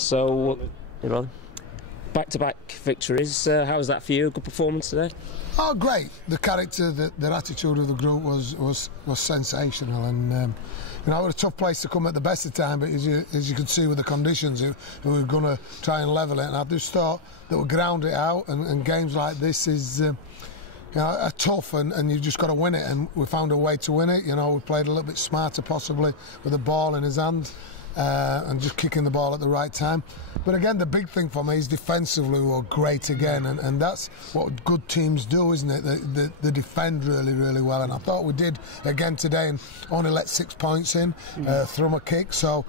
So, back-to-back victories. How was that for you? A good performance today? Oh, great! The character, the attitude of the group was sensational, and it was a tough place to come at the best of time. But as you could see with the conditions, we were going to try and level it. And I just thought that we ground it out, and games like this is. Are tough, and you've just got to win it, and we found a way to win it. We played a little bit smarter possibly with the ball in his hand and just kicking the ball at the right time. But again, the big thing for me is defensively we were great again, and that's what good teams do, isn't it? They defend really, really well, and I thought we did again today, and only let 6 points in from a kick. So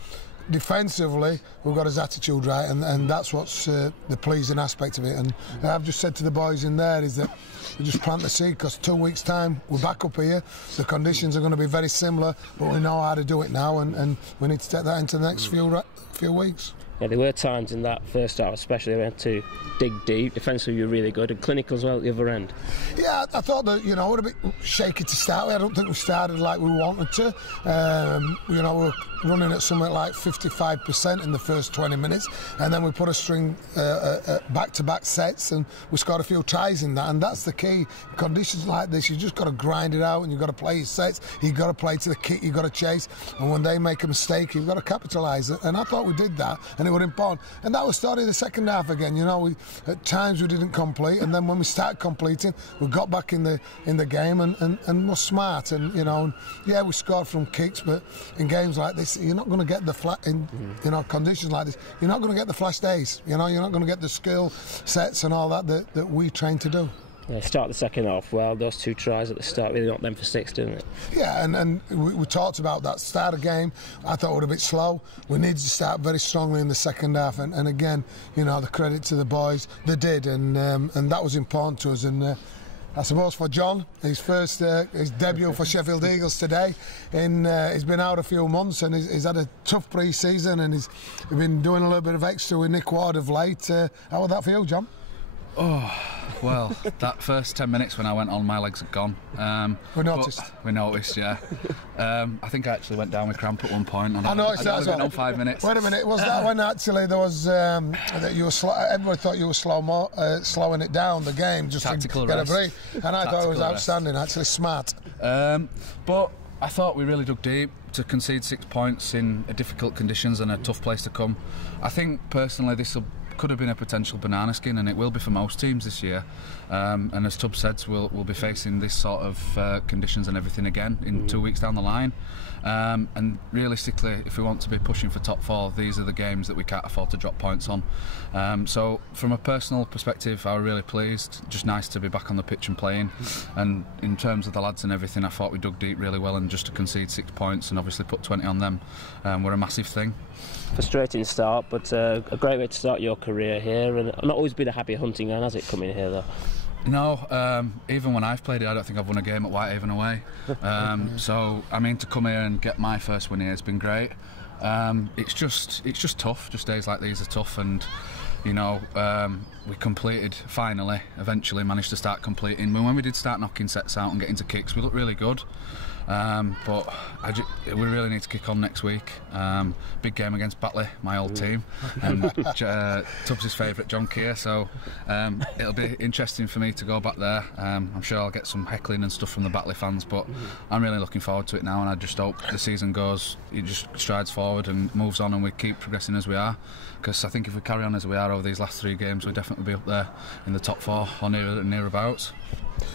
defensively, we've got his attitude right, and that's what's the pleasing aspect of it. And I've just said to the boys in there is that we just plant the seed, because 2 weeks' time we're back up here. The conditions are going to be very similar, but we know how to do it now, and we need to take that into the next few weeks. Yeah, there were times in that first half, especially we had to dig deep. Defensively, you were really good, and clinical as well at the other end. Yeah, I thought that we're a bit shaky to start with. I don't think we started like we wanted to. We're running at something like 55% in the first 20 minutes, and then we put a string back-to-back sets, and we scored a few tries in that. And that's the key. Conditions like this, you just got to grind it out, and you've got to play your sets. You've got to play to the kick. You've got to chase, and when they make a mistake, you've got to capitalise it. And I thought we did that, and it was important. And that was starting the second half again. At times we didn't complete, and then when we started completing, we got back in the game and were smart. And yeah, we scored from kicks, but in games like this, you're not going to get the conditions like this. You're not going to get the flash days. You're not going to get the skill sets and all that we train to do. Yeah, start the second half well. Those 2 tries at the start really knocked them for 6, didn't it? Yeah, and we talked about that start of game. I thought it was a bit slow. We needed to start very strongly in the second half, and again, the credit to the boys, they did, and that was important to us. And I suppose for John, his debut for Sheffield Eagles today, he's been out a few months, and he's had a tough pre-season, and he's been doing a little bit of extra with Nick Ward of late. How was that for you, John? Oh, well, that first 10 minutes when I went on, my legs had gone. We noticed. We noticed, yeah. I think I actually went down with cramp at one point. And I noticed that as well. On 5 minutes. Wait a minute, was that when actually there was that you were everybody thought you were slowing it down the game just Tactical to get rest. a break, and I thought it was outstanding, actually smart. But I thought we really dug deep to concede 6 points in difficult conditions and a tough place to come. I think personally this could have been a potential banana skin, and it will be for most teams this year. And as Tubbs said, we'll be facing this sort of conditions and everything again in 2 weeks down the line. And realistically, if we want to be pushing for top 4, these are the games that we can't afford to drop points on. So from a personal perspective, I was really pleased. Just nice to be back on the pitch and playing. And in terms of the lads and everything, I thought we dug deep really well, and just to concede 6 points and obviously put 20 on them were a massive thing. Frustrating start, but a great way to start your career here, and not always been a happy hunting ground, has it, coming here though? No, even when I've played here, I don't think I've won a game at Whitehaven away. So I mean, to come here and get my first win here has been great. It's just tough. Just days like these are tough, and we completed finally. Eventually, managed to start completing. When we did start knocking sets out and getting to kicks, we looked really good. But we really need to kick on next week. Big game against Batley, my old team, and Tubbs' favourite, John Keir. So it'll be interesting for me to go back there. I'm sure I'll get some heckling and stuff from the Batley fans, but I'm really looking forward to it now, and I just hope the season it just strides forward and moves on, and we keep progressing as we are. Because I think if we carry on as we are over these last 3 games, we'll definitely be up there in the top 4 or nearabouts.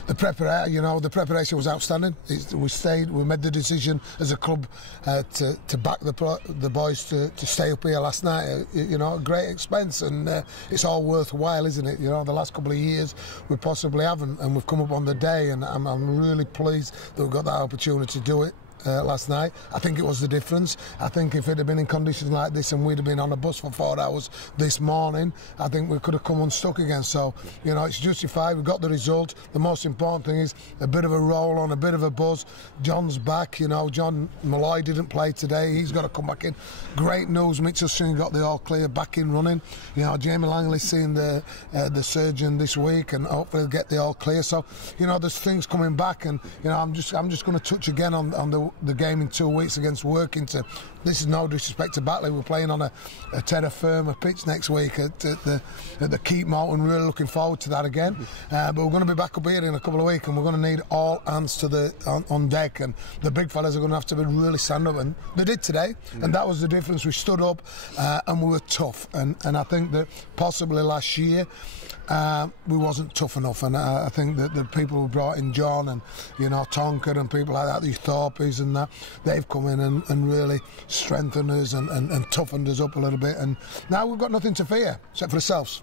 The preparation was outstanding. We made the decision as a club to back the boys to stay up here last night. At great expense, and it's all worthwhile, isn't it? The last couple of years we possibly haven't, and we've come up on the day, and I'm really pleased that we've got that opportunity to do it. Last night, I think it was the difference. I think if it had been in conditions like this and we'd have been on a bus for 4 hours this morning, I think we could have come unstuck again. So, it's justified. We got the result. The most important thing is a bit of a roll on, a bit of a buzz. John's back. John Malloy didn't play today. He's got to come back in. Great news. Mitchell String got the all clear, back in running. Jamie Langley's seeing the surgeon this week, and hopefully he'll get the all clear. So, there's things coming back, and I'm just going to touch again on the game in 2 weeks against Workington. this is no disrespect to Batley. We're playing on a terra firma pitch next week at the Keep Mountain. Really looking forward to that again. But we're going to be back up here in a couple of weeks, and we're going to need all hands to on deck, and the big fellas are going to have to be really stand up, and they did today, and that was the difference. We stood up and we were tough, and I think that possibly last year we wasn't tough enough, and I think that the people who brought in John and Tonker and people like that, these Thorpes and that, they've come in and really strengthened us and toughened us up a little bit, and now we've got nothing to fear except for ourselves.